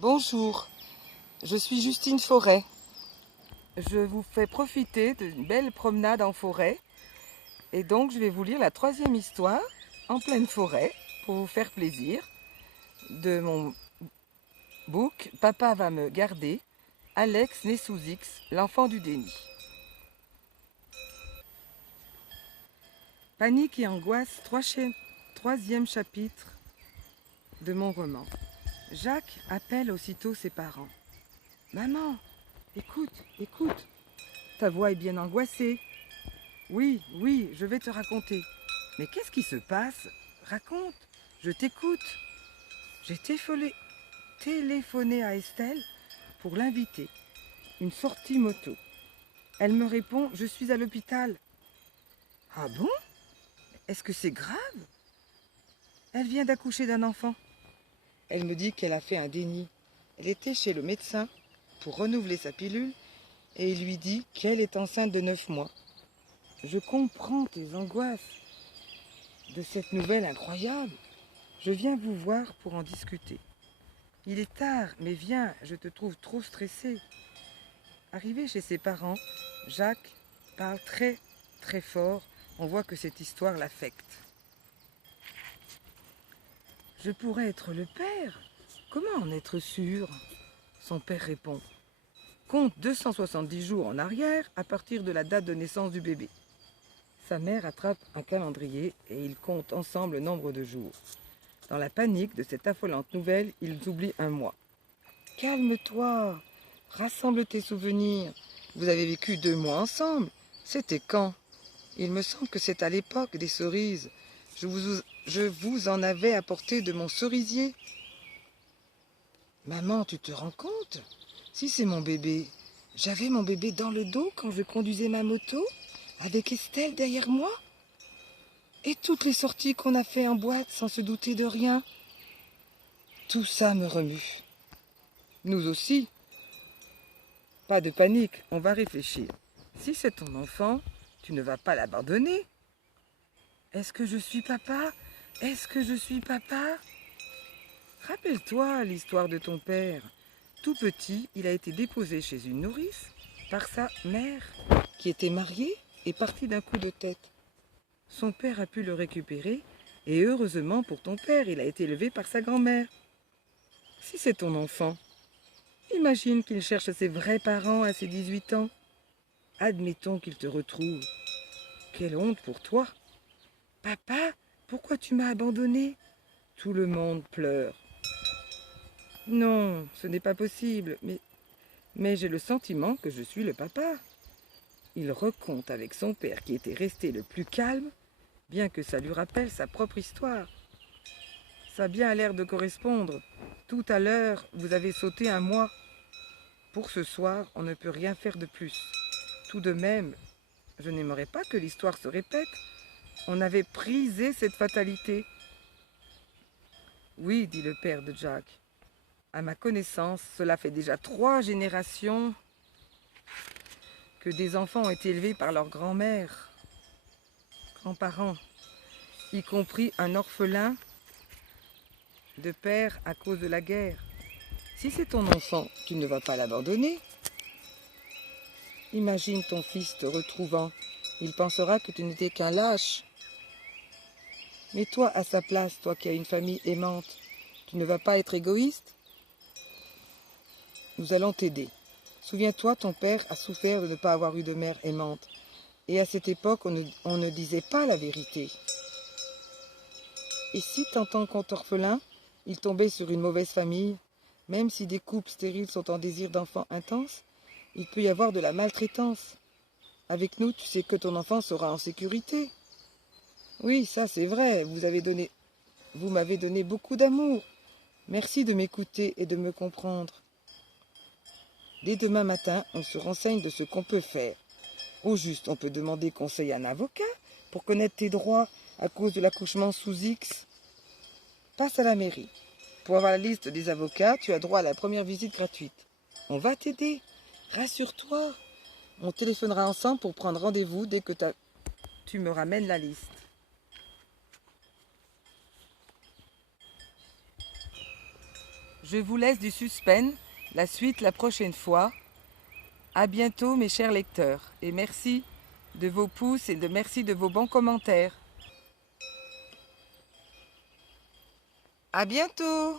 Bonjour, je suis Justine Forêt. Je vous fais profiter d'une belle promenade en forêt et donc je vais vous lire la 3e histoire en pleine forêt pour vous faire plaisir de mon book Papa va me garder, Alex né sous X, l'enfant du déni. Panique et angoisse, 3e chapitre de mon roman. Jacques appelle aussitôt ses parents. Maman, écoute, écoute. Ta voix est bien angoissée. Oui, oui, je vais te raconter. Mais qu'est-ce qui se passe? Raconte, je t'écoute. J'ai téléphoné à Estelle pour l'inviter. Une sortie moto. Elle me répond, je suis à l'hôpital. Ah bon? Est-ce que c'est grave? Elle vient d'accoucher d'un enfant. Elle me dit qu'elle a fait un déni. Elle était chez le médecin pour renouveler sa pilule et il lui dit qu'elle est enceinte de 9 mois. Je comprends tes angoisses de cette nouvelle incroyable. Je viens vous voir pour en discuter. Il est tard, mais viens, je te trouve trop stressée. Arrivé chez ses parents, Jacques parle très très fort. On voit que cette histoire l'affecte. Je pourrais être le père. Comment en être sûr? Son père répond. Compte 270 jours en arrière à partir de la date de naissance du bébé. Sa mère attrape un calendrier et ils comptent ensemble le nombre de jours. Dans la panique de cette affolante nouvelle, ils oublient un mois. Calme-toi, rassemble tes souvenirs. Vous avez vécu 2 mois ensemble. C'était quand? Il me semble que c'est à l'époque des cerises. Je vous en avais apporté de mon cerisier. Maman, tu te rends compte? Si c'est mon bébé. J'avais mon bébé dans le dos quand je conduisais ma moto, avec Estelle derrière moi. Et toutes les sorties qu'on a fait en boîte sans se douter de rien. Tout ça me remue. Nous aussi. Pas de panique, on va réfléchir. Si c'est ton enfant, tu ne vas pas l'abandonner. Est-ce que je suis papa? Est-ce que je suis papa? Rappelle-toi l'histoire de ton père. Tout petit, il a été déposé chez une nourrice par sa mère, qui était mariée et partie d'un coup de tête. Son père a pu le récupérer et heureusement pour ton père, il a été élevé par sa grand-mère. Si c'est ton enfant, imagine qu'il cherche ses vrais parents à ses 18 ans. Admettons qu'il te retrouve. Quelle honte pour toi. Papa, pourquoi tu m'as abandonné? Tout le monde pleure. Non, ce n'est pas possible, mais j'ai le sentiment que je suis le papa. Il recompte avec son père qui était resté le plus calme, bien que ça lui rappelle sa propre histoire. Ça a bien l'air de correspondre. Tout à l'heure, vous avez sauté un mois. Pour ce soir, on ne peut rien faire de plus. Tout de même, je n'aimerais pas que l'histoire se répète. On avait prisé cette fatalité. Oui, dit le père de Jack. À ma connaissance, cela fait déjà 3 générations que des enfants ont été élevés par leur grand-mère, grands-parents, y compris un orphelin de père à cause de la guerre. Si c'est ton enfant, tu ne vas pas l'abandonner. Imagine ton fils te retrouvant. Il pensera que tu n'étais qu'un lâche. Mais toi, à sa place, toi qui as une famille aimante, tu ne vas pas être égoïste? Nous allons t'aider. Souviens-toi, ton père a souffert de ne pas avoir eu de mère aimante. Et à cette époque, on ne disait pas la vérité. Et si, en tant qu'orphelin, il tombait sur une mauvaise famille, même si des couples stériles sont en désir d'enfant intense, il peut y avoir de la maltraitance. Avec nous, tu sais que ton enfant sera en sécurité. Oui, ça c'est vrai, vous m'avez donné beaucoup d'amour. Merci de m'écouter et de me comprendre. Dès demain matin, on se renseigne de ce qu'on peut faire. Au juste, on peut demander conseil à un avocat pour connaître tes droits à cause de l'accouchement sous X. Passe à la mairie. Pour avoir la liste des avocats, tu as droit à la première visite gratuite. On va t'aider. Rassure-toi. On téléphonera ensemble pour prendre rendez-vous dès que tu me ramènes la liste. je vous laisse du suspense, la suite la prochaine fois. À bientôt mes chers lecteurs et merci de vos pouces et merci de vos bons commentaires. À bientôt!